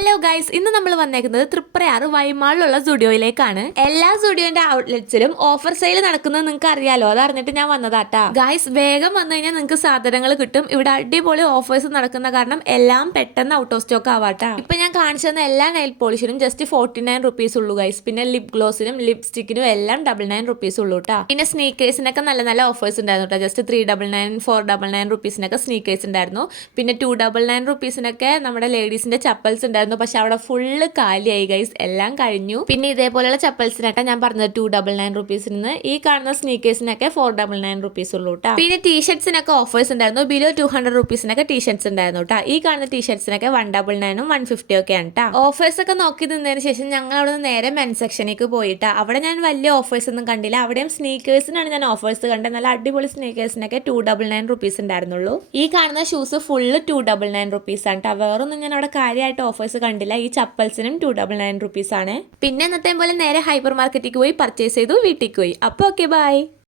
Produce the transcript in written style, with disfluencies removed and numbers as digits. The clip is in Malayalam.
ഹലോ ഗൈസ്, ഇന്ന് നമ്മൾ വന്നേക്കുന്നത് തൃപ്രയാർ വൈമാളിലുള്ള സ്റ്റുഡിയോയിലേക്കാണ്. എല്ലാ സ്റ്റുഡിയോന്റെ ഔട്ട്ലെറ്റ്സിലും ഓഫർ സെയിൽ നടക്കുന്നത് നിങ്ങൾക്ക് അറിയാലോ. അത് അറിഞ്ഞിട്ട് ഞാൻ വന്നതാട്ടാ. ഗൈസ്, വേഗം വന്നു കഴിഞ്ഞാൽ നിങ്ങൾക്ക് സാധനങ്ങൾ കിട്ടും. ഇവിടെ അടിപൊളി ഓഫേഴ്സ് നടക്കുന്ന കാരണം എല്ലാം പെട്ടെന്ന് ഔട്ട് ഓഫ് സ്റ്റോക്ക് ആവാട്ടാ. ഇപ്പൊ ഞാൻ കാണിച്ചു തന്ന എല്ലാ നെയിൽ പോളിഷിനും ജസ്റ്റ് 49 റുപ്പീസ് ഉള്ളൂ ഗൈസ്. പിന്നെ ലിപ് ഗ്ലോസിനും ലിപ്സ്റ്റിക്കിനും എല്ലാം 99 റുപ്പീസ് ഉള്ളൂ കേട്ടോ. പിന്നെ സ്നീക്കേഴ്സിനൊക്കെ നല്ല നല്ല ഓഫേഴ്സ് ഉണ്ടായിരുന്നു കേട്ടോ. ജസ്റ്റ് 399 499 റുപ്പീസിനൊക്കെ സ്നീക്കേഴ്സ് ഉണ്ടായിരുന്നു. പിന്നെ 299 റുപ്പീസിനൊക്കെ നമ്മുടെ ലേഡീസിന്റെ ചപ്പൽസ് ഉണ്ടായിരുന്നു. പക്ഷെ അവിടെ ഫുള്ള് കാലിയായി ഗൈസ്, എല്ലാം കഴിഞ്ഞു. പിന്നെ ഇതേപോലെയുള്ള ചപ്പൽസിനൊക്കെ ഞാൻ പറഞ്ഞത് 299 റുപ്പീസിന്. ഈ കാണുന്ന സ്നീക്കേഴ്സിനൊക്കെ 499 റുപ്പീസ് ഉള്ളൂ കേട്ടോ. പിന്നെ ടീഷർട്സിനൊക്കെ ഓഫേഴ്സ് ഉണ്ടായിരുന്നു. ബിലോ 200 റുപ്പീസിനൊക്കെ ടീഷർട്സ് ഉണ്ടായിരുന്നു കേട്ടോ. ഈ കാണുന്ന ടീഷർട്സിനൊക്കെ 199 150 ഒക്കെയാണ് കേട്ടോ. ഓഫേഴ്സ് ഒക്കെ നോക്കി നിന്നതിന് ശേഷം ഞങ്ങൾ അവിടെ നിന്ന് നേരെ മെൻ സെക്ഷനിലേക്ക് പോയിട്ടാ. അവിടെ ഞാൻ വലിയ ഓഫേഴ്സ് ഒന്നും കണ്ടില്ല. അവിടെയും സ്നീക്കേഴ്സിനാണ് ഞാൻ ഓഫേഴ്സ് കണ്ടത്. നല്ല അടിപൊളി സ്നീക്കേഴ്സിനൊക്കെ 299 റുപ്പീസ് ഉണ്ടായിരുന്നുള്ളൂ. ഈ കാണുന്ന ഷൂസ് ഫുള്ള് 299 റുപ്പീസ് ആണ് കേട്ടോ. വേറൊന്നും ഞാൻ അവിടെ കാര്യമായിട്ട് ഓഫേഴ്സ് കണ്ടില്ല. ഈ ചപ്പൽസിനും 299 റുപ്പീസ് ആണ്. പിന്നെ എന്നത്തെ പോലെ നേരെ ഹൈപ്പർ മാർക്കറ്റിലേക്ക് പോയി പർച്ചേസ് ചെയ്തു വീട്ടിലേക്ക് പോയി. അപ്പോൾ ഓക്കെ, ബൈ.